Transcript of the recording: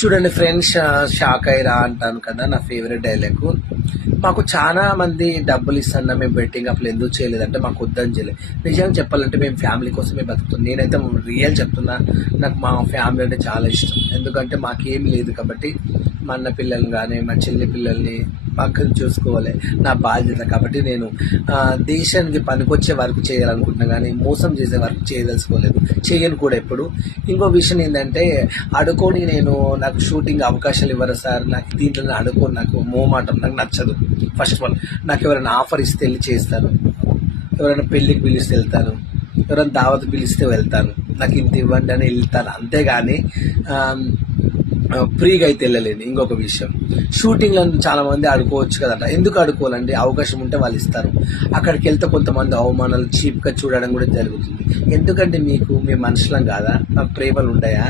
చూడండి friends, shock అయ్యిరా అంటాను కదా, నా ఫేవరెట్ డైలాగ్. మాకు చాలా మంది డబ్బులు ఇస్తున్నా మేము బెట్టింగ్ అప్పుడు ఎందుకు చేయలేదంటే మాకు వద్దని చేయలేదు. నిజంగా చెప్పాలంటే మేము ఫ్యామిలీ కోసమే బతుకుతాం. నేనైతే రియల్ చెప్తున్నా, నాకు మా ఫ్యామిలీ అంటే చాలా ఇష్టం. ఎందుకంటే మాకేం లేదు కాబట్టి మా అన్న పిల్లల్ని కానీ మా చెల్లి పిల్లల్ని పక్కన చూసుకోవాలి, నా బాధ్యత. కాబట్టి నేను దేశానికి పనికొచ్చే వరకు చేయాలనుకుంటున్నా కానీ మోసం చేసే వరకు చేయదలుచుకోలేదు, చేయను కూడా ఎప్పుడు. ఇంకో విషయం ఏంటంటే, అడుకొని నాకు షూటింగ్ అవకాశాలు ఇవ్వరు సార్, నాకు దీంట్లో అడుకోను, నాకు మోమాటం, నాకు నచ్చదు. ఫస్ట్ ఆఫ్ ఆల్ నాకు ఎవరైనా ఆఫర్ ఇస్తే వెళ్ళి చేస్తాను, ఎవరైనా పెళ్ళికి పిలిస్తే వెళ్తాను, ఎవరైనా దావత్ పిలిస్తే వెళ్తాను, నాకు ఇంత ఇవ్వండి అని వెళ్తాను. అంతేగాని ఫ్రీగా అయితే వెళ్ళలేను. ఇంకొక విషయం, షూటింగ్లో చాలా మంది ఆడుకోవచ్చు కదట. ఎందుకు ఆడుకోవాలండి? అవకాశం ఉంటే వాళ్ళు ఇస్తారు. అక్కడికి వెళ్తే కొంతమంది అవమానాలు చీప్గా చూడడం కూడా జరుగుతుంది. ఎందుకంటే మీ మనుషులం కాదా? మాకు ప్రేమలు ఉంటాయా?